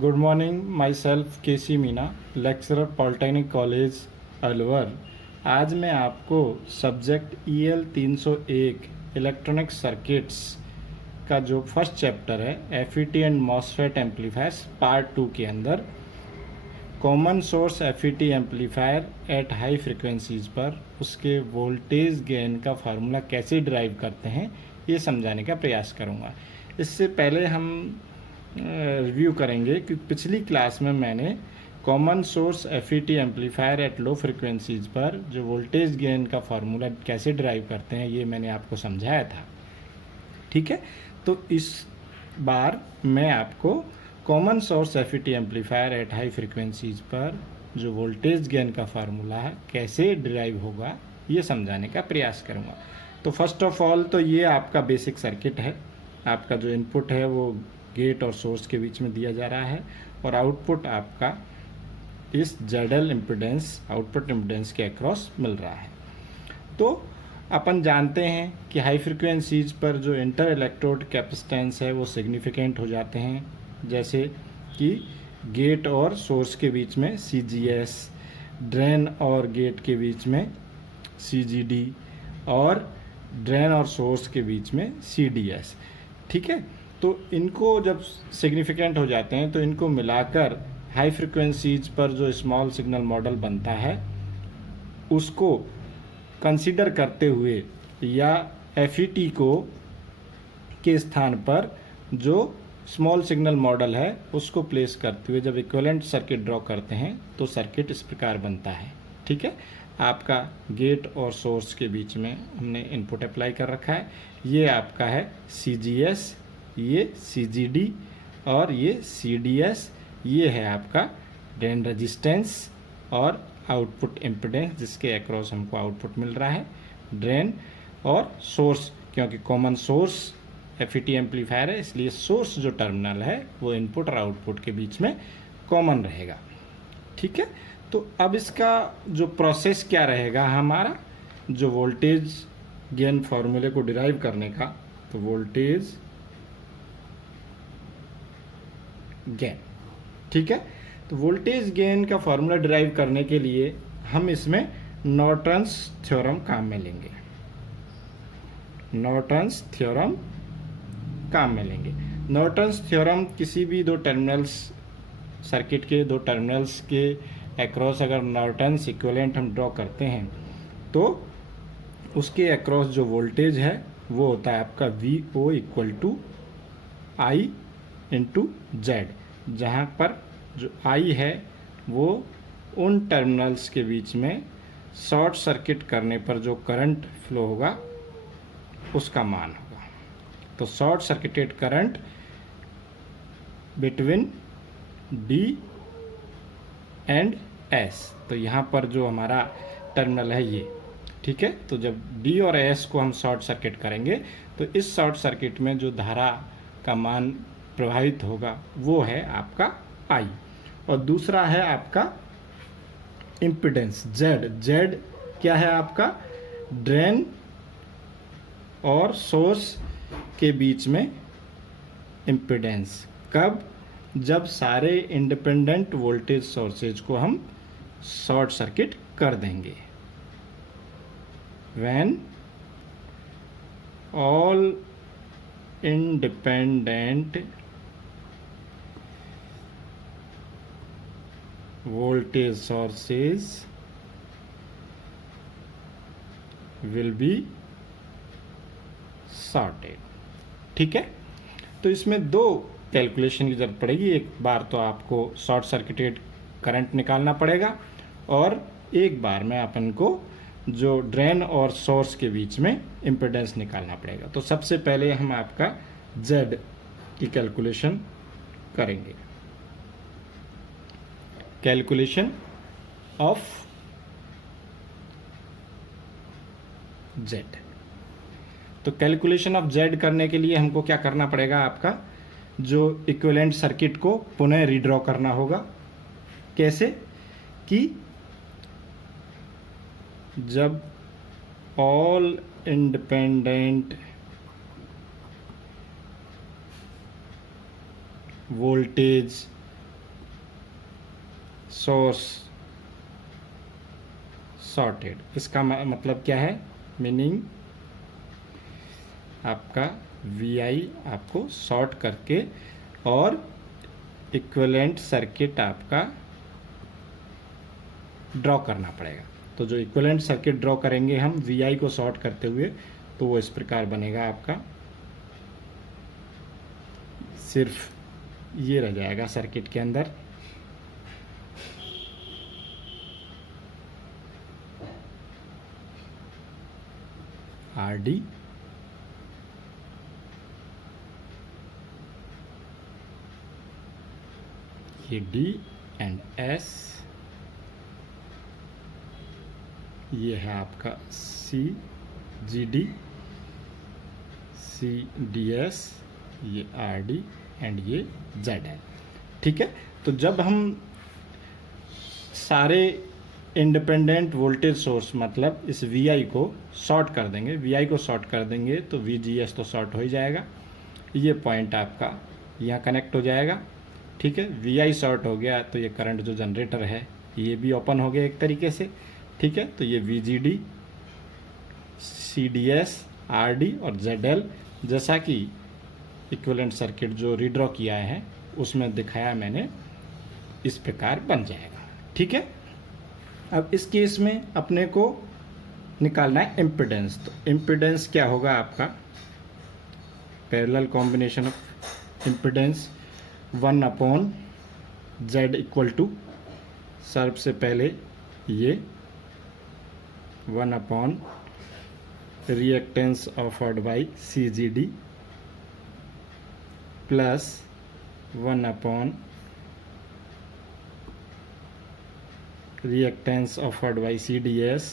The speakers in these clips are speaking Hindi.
Good morning, myself K C Meena, lecturer polytechnic college Alwar. आज मैं आपको सब्जेक्ट EL 301 इलेक्ट्रॉनिक सर्किट्स का जो फर्स्ट चैप्टर है FET and MOSFET amplifiers part 2 के अंदर common source FET amplifier at high frequencies पर उसके वोल्टेज गेन का फार्मूला कैसे ड्राइव करते हैं ये समझाने का प्रयास करूँगा। इससे पहले हम रिव्यू करेंगे कि पिछली क्लास में मैंने common source FET amplifier at low frequencies पर जो वोल्टेज गेन का फार्मूला कैसे ड्राइव करते हैं ये मैंने आपको समझाया था। ठीक है, तो इस बार मैं आपको common source FET amplifier at high frequencies पर जो वोल्टेज गेन का फार्मूला है कैसे ड्राइव होगा ये समझाने का प्रयास करूँगा। तो फर्स्ट ऑफ ऑल तो ये आपका बेसिक सर्किट है। आपका जो इनपुट है वो गेट और सोर्स के बीच में दिया जा रहा है और आउटपुट आपका इस ZL इम्पिडेंस आउटपुट इम्पिडेंस के अक्रॉस मिल रहा है। तो अपन जानते हैं कि हाई फ्रिक्वेंसीज पर जो इंटर इलेक्ट्रोड कैपेसिटेंस है वो सिग्निफिकेंट हो जाते हैं, जैसे कि गेट और सोर्स के बीच में CGS, ड्रेन और गेट के बीच में CGD और ड्रेन और सोर्स के बीच में CDS। ठीक है, तो इनको जब सिग्निफिकेंट हो जाते हैं तो इनको मिलाकर हाई फ्रिक्वेंसीज पर जो स्मॉल सिग्नल मॉडल बनता है उसको कंसीडर करते हुए या FET को के स्थान पर जो स्मॉल सिग्नल मॉडल है उसको प्लेस करते हुए जब इक्विवेलेंट सर्किट ड्रॉ करते हैं तो सर्किट इस प्रकार बनता है। ठीक है, आपका गेट और सोर्स के बीच में हमने इनपुट अप्लाई कर रखा है। ये आपका है CGS, ये CGD और ये CDS। ये है आपका ड्रेन रेजिस्टेंस और आउटपुट इम्पिडेंस जिसके अक्रॉस हमको आउटपुट मिल रहा है। ड्रेन और सोर्स, क्योंकि कॉमन सोर्स FET एम्पलीफायर है इसलिए सोर्स जो टर्मिनल है वो इनपुट और आउटपुट के बीच में कॉमन रहेगा। ठीक है, तो अब इसका जो प्रोसेस क्या रहेगा हमारा जो वोल्टेज गेन फॉर्मूले को डिराइव करने का, तो वोल्टेज गेन। ठीक है, तो वोल्टेज गेन का फॉर्मूला डिराइव करने के लिए हम इसमें नॉर्टन्स थ्योरम काम में लेंगे। नॉर्टन्स थ्योरम काम में लेंगे। नॉर्टन्स थ्योरम किसी भी दो टर्मिनल्स सर्किट के दो टर्मिनल्स के अक्रॉस अगर नॉर्टन्स इक्विवेलेंट हम ड्रॉ करते हैं तो उसके अक्रॉस जो वोल्टेज है वो होता है आपका VO equal to I into Z, जहाँ पर जो I है वो उन टर्मिनल्स के बीच में शॉर्ट सर्किट करने पर जो करंट फ्लो होगा उसका मान होगा। तो short circuited current between D and S, तो यहाँ पर जो हमारा टर्मिनल है ये। ठीक है, तो जब D और S को हम शॉर्ट सर्किट करेंगे तो इस शॉर्ट सर्किट में जो धारा का मान प्रभावित होगा वो है आपका I और दूसरा है आपका इम्पिडेंस Z। Z क्या है आपका ड्रेन और सोर्स के बीच में इम्पिडेंस। कब? जब सारे इंडिपेंडेंट वोल्टेज सोर्सेज को हम शॉर्ट सर्किट कर देंगे। When all independent voltage sources will be shorted। ठीक है, तो इसमें दो कैलकुलेशन की जरूरत पड़ेगी। एक बार तो आपको शॉर्ट सर्किटेड करंट निकालना पड़ेगा और एक बार में अपन को जो ड्रेन और सोर्स के बीच में इम्पिडेंस निकालना पड़ेगा। तो सबसे पहले हम आपका Z की कैलकुलेशन करेंगे। Calculation of Z। तो कैलकुलेशन ऑफ Z करने के लिए हमको क्या करना पड़ेगा, आपका जो इक्विवेलेंट सर्किट को पुनः रीड्रॉ करना होगा। कैसे? कि जब all independent voltage source sorted. इसका मतलब क्या है, मीनिंग आपका VI आपको सॉर्ट करके और इक्विवेलेंट सर्किट आपका ड्रॉ करना पड़ेगा। तो जो इक्विवेलेंट सर्किट ड्रॉ करेंगे हम VI को सॉर्ट करते हुए, तो वो इस प्रकार बनेगा आपका, सिर्फ ये रह जाएगा सर्किट के अंदर। RD ये D एंड S, ये है आपका CGD, CDS, ये RD एंड ये ZL। ठीक है, तो जब हम सारे इंडिपेंडेंट वोल्टेज सोर्स मतलब इस VI को शॉर्ट कर देंगे, VI को शॉर्ट कर देंगे तो VGS तो शॉर्ट हो ही जाएगा। ये पॉइंट आपका यहाँ कनेक्ट हो जाएगा। ठीक है, VI शॉर्ट हो गया तो ये करंट जो जनरेटर है ये भी ओपन हो गया एक तरीके से। ठीक है, तो ये VGD, CDS, RD और ZL जैसा कि इक्विवेलेंट सर्किट जो रीड्रॉ किया है उसमें दिखाया मैंने, इस प्रकार बन जाएगा। ठीक है, अब इस केस में अपने को निकालना है इम्पीडेंस। तो इम्पीडेंस क्या होगा आपका, parallel combination of impedance 1/Z equal to, सबसे पहले ये 1/ reactance offered by CGD plus 1/ reactance offered by CDS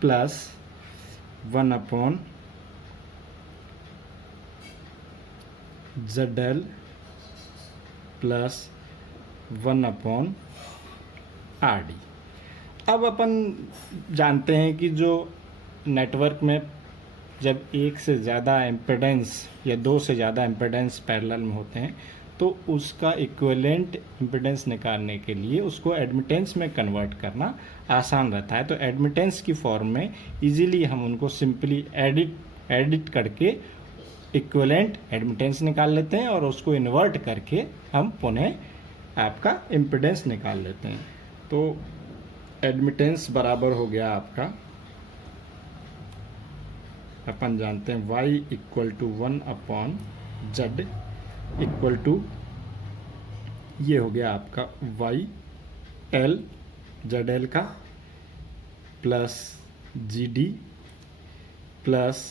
plus 1/ ZL plus 1/ RD। अब अपन जानते हैं कि जो नेटवर्क में जब एक से ज़्यादा इम्पीडेंस या दो से ज़्यादा इम्पीडेंस पैरेलल में होते हैं तो उसका इक्विवेलेंट इम्पीडेंस निकालने के लिए उसको एडमिटेंस में कन्वर्ट करना आसान रहता है। तो एडमिटेंस की फॉर्म में इजीली हम उनको सिंपली एडिट करके इक्विवेलेंट एडमिटेंस निकाल लेते हैं और उसको इन्वर्ट करके हम पुनः आपका इम्पीडेंस निकाल लेते हैं। तो एडमिटेंस बराबर हो गया आपका, अपन जानते हैं Y equal to 1/Z equal to, ये हो गया आपका YL ZL का plus GD plus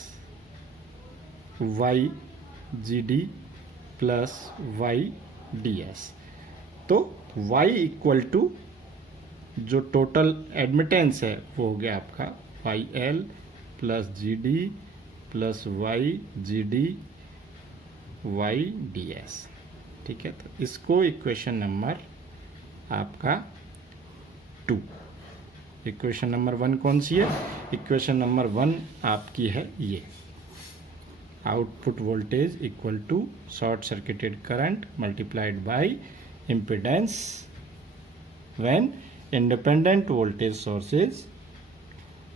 YGD plus YDS। तो Y इक्वल टू जो टोटल एडमिटेंस है वो हो गया आपका YL plus GD plus YGD YDS। ठीक है, तो इसको इक्वेशन नंबर आपका 2, इक्वेशन नंबर 1 कौन सी है, इक्वेशन नंबर 1 आपकी है ये, output voltage equal to short circuited current multiplied by impedance when independent voltage sources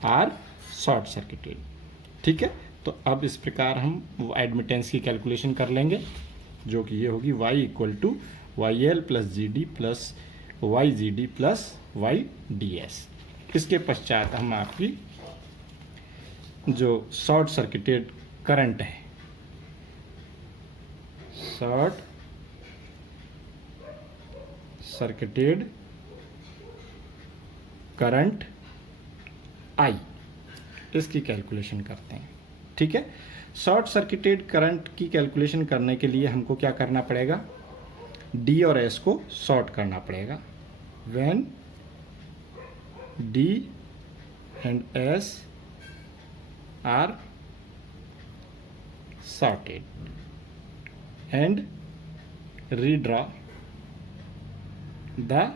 are short circuited. ठीक है, तो अब इस प्रकार हम एडमिटेंस की कैलकुलेशन कर लेंगे, जो कि ये होगी Y equal to YL plus GD plus YGD plus YDS। इसके पश्चात हम आपकी जो शॉर्ट सर्किटेड करंट है, शॉर्ट सर्किटेड करंट I, इसकी कैलकुलेशन करते हैं। ठीक है, शॉर्ट सर्किटेड करंट की कैलकुलेशन करने के लिए हमको क्या करना पड़ेगा, D और S को शॉर्ट करना पड़ेगा। When D and S are shorted and redraw the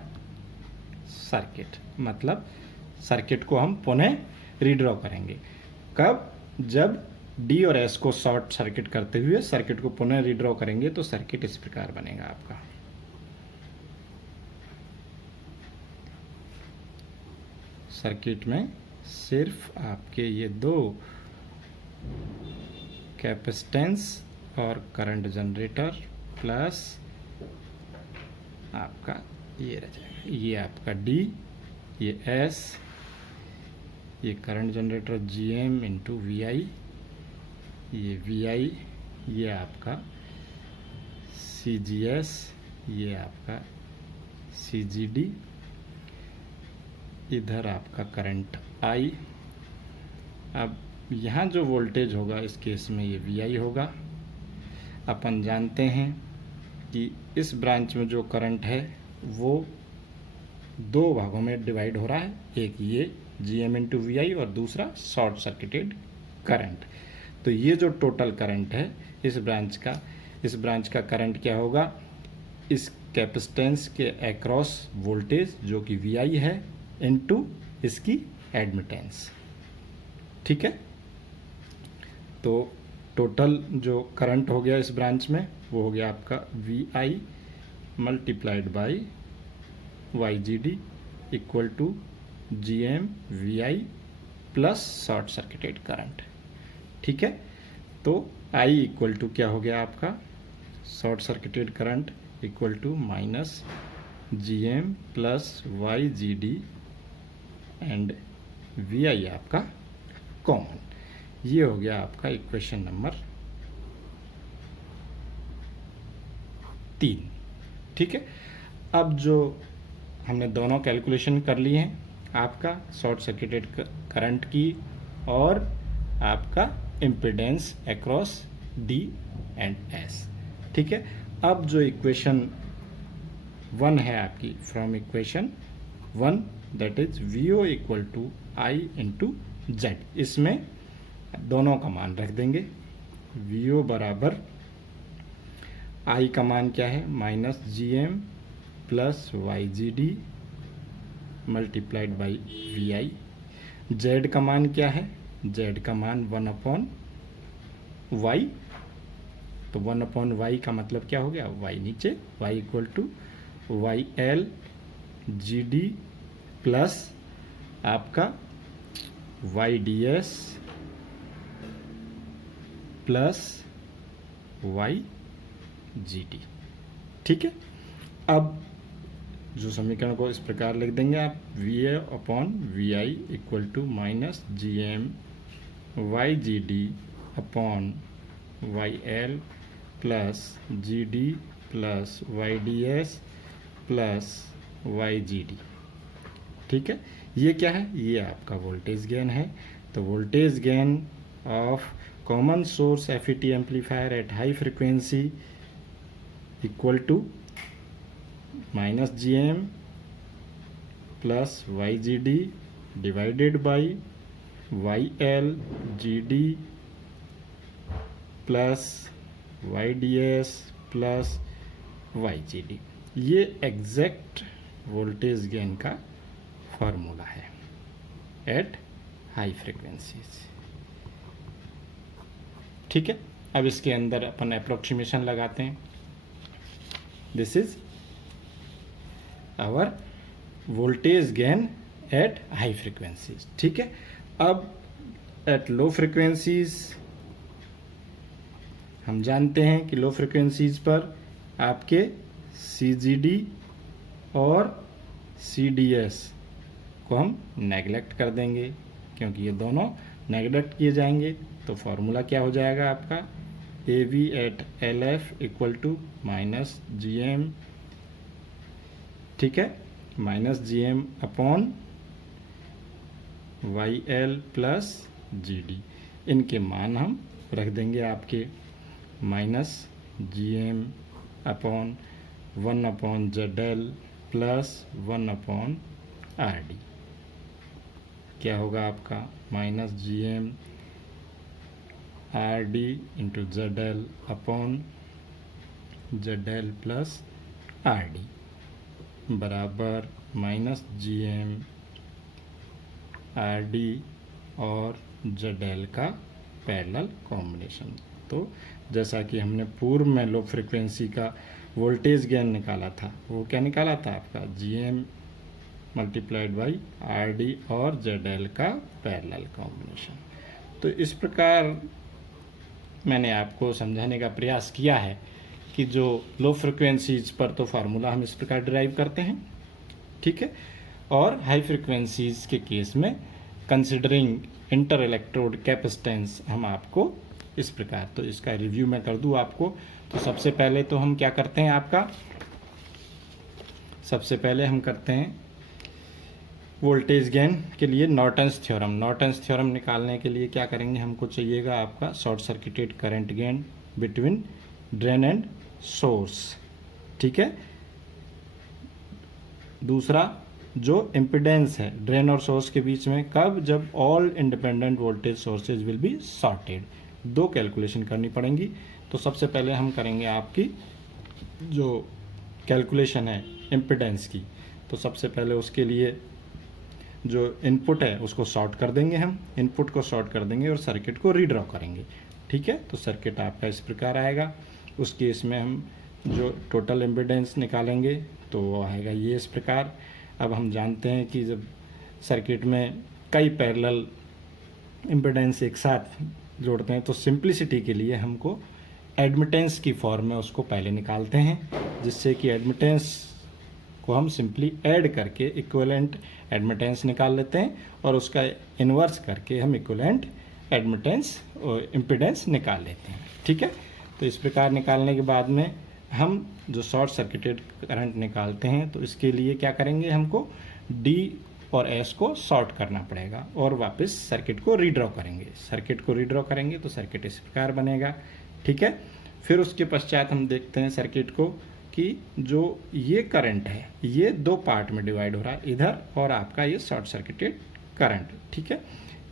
circuit, मतलब सर्किट को हम पुनः रीड्रॉ करेंगे। कब, जब D और S को शॉर्ट सर्किट करते हुए सर्किट को पुनः रीड्रॉ करेंगे तो सर्किट इस प्रकार बनेगा आपका। सर्किट में सिर्फ आपके ये दो कैपेसिटेंस और करंट जनरेटर प्लस आपका ये रह जाएगा, ये आपका D, ये S, ये current generator GM into VI, ये VI, ये आपका CGS, ये आपका CGD, इधर आपका करंट I। अब यहाँ जो वोल्टेज होगा इस केस में ये VI होगा। अपन जानते हैं कि इस ब्रांच में जो करंट है वो दो भागों में डिवाइड हो रहा है, एक ये GM इंटू VI और दूसरा शॉर्ट सर्किटेड करंट। तो ये जो टोटल करंट है इस ब्रांच का करंट क्या होगा, इस कैपेसिटेंस के अक्रॉस वोल्टेज जो कि VI है इनटू इसकी एडमिटेंस। ठीक है, तो टोटल जो करंट हो गया इस ब्रांच में वो हो गया आपका VI multiplied by YGD equal to GM VI plus short circuited current. ठीक है, तो I इक्वल टू क्या हो गया आपका, short circuited current equal to minus GM plus YGD and VI आपका कॉमन। ये हो गया आपका इक्वेशन नंबर 3। ठीक है, अब जो हमने दोनों कैलकुलेशन कर लिए हैं, आपका शॉर्ट सर्किटेड करंट की और आपका impedance across D and S। ठीक है, अब जो इक्वेशन 1 है आपकी, from equation 1 that is VO equal to I into Z, इसमें दोनों का मान रख देंगे। VO बराबर I का मान क्या है, minus GM plus YGD multiplied by VI। Z का मान क्या है, Z का मान 1/Y, तो 1/Y का मतलब क्या हो गया, Y नीचे, Y equal to YL GD plus आपका YDS प्लस YGD। ठीक है, अब जो समीकरण को इस प्रकार लिख देंगे आप, VA upon VI equal to minus GM YGD upon YL plus GD plus YDS plus YGD। ठीक है, ये क्या है, ये आपका वोल्टेज गेन है। तो voltage gain of common source FET amplifier at high frequency equal to minus GM plus YGD divided by YL GD plus YDS plus YGD। ये एग्जैक्ट वोल्टेज गेन का फार्मूला है एट हाई फ्रिक्वेंसीज। ठीक है, अब इसके अंदर अपन अप्रोक्सीमेशन लगाते हैं। This is our voltage gain at high frequencies. ठीक है, अब एट लो फ्रिक्वेंसीज हम जानते हैं कि लो फ्रिक्वेंसीज पर आपके CGD और CDS को हम नेगलेक्ट कर देंगे, क्योंकि ये दोनों नेगलेक्ट किए जाएंगे। तो फॉर्मूला क्या हो जाएगा आपका, AV at LF equal to minus GM, ठीक है, minus GM upon YL plus GD। इनके मान हम रख देंगे आपके minus GM upon 1/ZL plus 1/RD। क्या होगा आपका, minus GM RD into ZL upon ZL plus RD बराबर माइनस GM RD और ZL का पैरेलल कॉम्बिनेशन। तो जैसा कि हमने पूर्व में लो फ्रिक्वेंसी का वोल्टेज गेन निकाला था, वो क्या निकाला था आपका, GM multiplied by R D और जेड एल का पैरेलल कॉम्बिनेशन। तो इस प्रकार मैंने आपको समझाने का प्रयास किया है कि जो लो फ्रिक्वेंसीज पर तो फार्मूला हम इस प्रकार डिराइव करते हैं, ठीक है, और हाई फ्रिक्वेंसीज के केस में कंसिडरिंग इंटर इलेक्ट्रोड कैपेसिटेंस हम आपको इस प्रकार, तो इसका रिव्यू मैं कर दूं आपको। तो सबसे पहले तो हम क्या करते हैं आपका, सबसे पहले हम करते हैं वोल्टेज गेन के लिए नॉर्टन्स थ्योरम। नॉर्टन्स थ्योरम निकालने के लिए क्या करेंगे, हमको चाहिएगा आपका short circuited current gain between drain and source, ठीक है। दूसरा जो इम्पिडेंस है ड्रेन और सोर्स के बीच में, कब, जब all independent voltage sources will be shorted. दो कैलकुलेशन करनी पड़ेंगी। तो सबसे पहले हम करेंगे आपकी जो कैलकुलेशन है इम्पिडेंस की, तो सबसे पहले उसके लिए जो इनपुट है उसको शॉर्ट कर देंगे, हम इनपुट को शॉर्ट कर देंगे और सर्किट को रीड्रॉ करेंगे, ठीक है। तो सर्किट आपका इस प्रकार आएगा। उस केस में हम जो टोटल इम्पिडेंस निकालेंगे तो वो आएगा ये इस प्रकार। अब हम जानते हैं कि जब सर्किट में कई पैरेलल इम्पिडेंस एक साथ जोड़ते हैं तो सिंप्लिसिटी के लिए हमको एडमिटेंस की फॉर्म में उसको पहले निकालते हैं, जिससे कि एडमिटेंस को हम सिंपली ऐड करके इक्विवेलेंट एडमिटेंस निकाल लेते हैं और उसका इन्वर्स करके हम इक्विवेलेंट एडमिटेंस और इम्पिडेंस निकाल लेते हैं, ठीक है। तो इस प्रकार निकालने के बाद में हम जो शॉर्ट सर्किटेड करंट निकालते हैं तो इसके लिए क्या करेंगे, हमको डी और एस को शॉर्ट करना पड़ेगा और वापस सर्किट को रीड्रॉ करेंगे। सर्किट को रीड्रॉ करेंगे तो सर्किट इस प्रकार बनेगा, ठीक है। फिर उसके पश्चात हम देखते हैं सर्किट को कि जो ये करंट है ये दो पार्ट में डिवाइड हो रहा है, इधर और आपका ये शॉर्ट सर्किटेड करंट, ठीक है।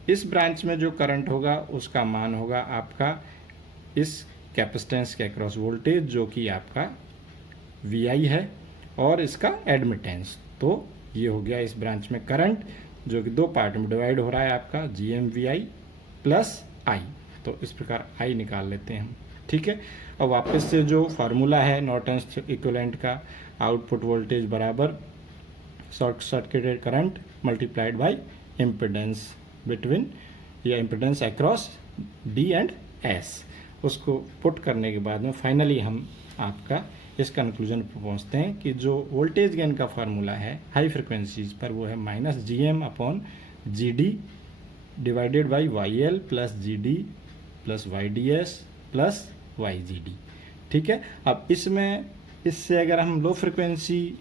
इस ब्रांच में जो करंट होगा उसका मान होगा आपका इस कैपेसिटेंस के अक्रॉस वोल्टेज जो कि आपका VI है और इसका एडमिटेंस। तो ये हो गया इस ब्रांच में करंट जो कि दो पार्ट में डिवाइड हो रहा है आपका GMVI प्लस I। तो इस प्रकार I निकाल लेते हैं हम, ठीक है। और वापस से जो फार्मूला है नॉर्टन्स इक्विवेलेंट का, आउटपुट वोल्टेज बराबर short circuited current multiplied by impedance between या impedance across D and S, उसको पुट करने के बाद में फाइनली हम आपका इस कंक्लूजन पर पहुंचते हैं कि जो वोल्टेज गेन का फार्मूला है हाई फ्रिक्वेंसीज पर वो है -GM/GD divided by YL plus GD plus YDS plus YGD, ठीक है। अब इससे अगर हम लो फ्रिक्वेंसी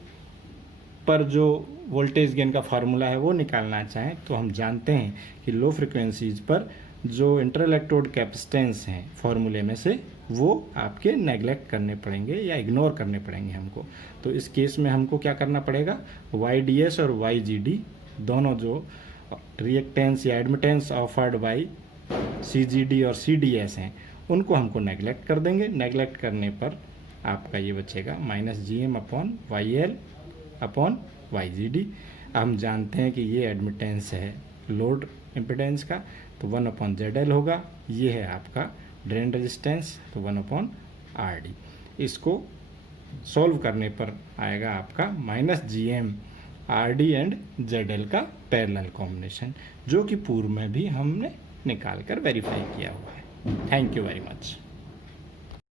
पर जो वोल्टेज गेन का फार्मूला है वो निकालना चाहें तो हम जानते हैं कि लो फ्रिक्वेंसीज पर जो इंटर इलेक्ट्रोड कैपेसिटेंस हैं फार्मूले में से वो आपके नेगलेक्ट करने पड़ेंगे या इग्नोर करने पड़ेंगे हमको। तो इस केस में हमको क्या करना पड़ेगा, YDS और YGD दोनों जो रिएक्टेंस या एडमिटेंस ऑफर्ड बाय CGD और CDS हैं उनको हमको नेगलेक्ट कर देंगे। नेगलेक्ट करने पर आपका ये बचेगा -GM/YL/YGD। हम जानते हैं कि ये एडमिटेंस है लोड इम्पिडेंस का, तो 1/ZL होगा। ये है आपका ड्रेन रेजिस्टेंस, तो 1/RD। इसको सॉल्व करने पर आएगा आपका -GM/RD एंड ZL का पैरेलल कॉम्बिनेशन, जो कि पूर्व में भी हमने निकाल कर वेरीफाई किया हुआ है। Thank you very much.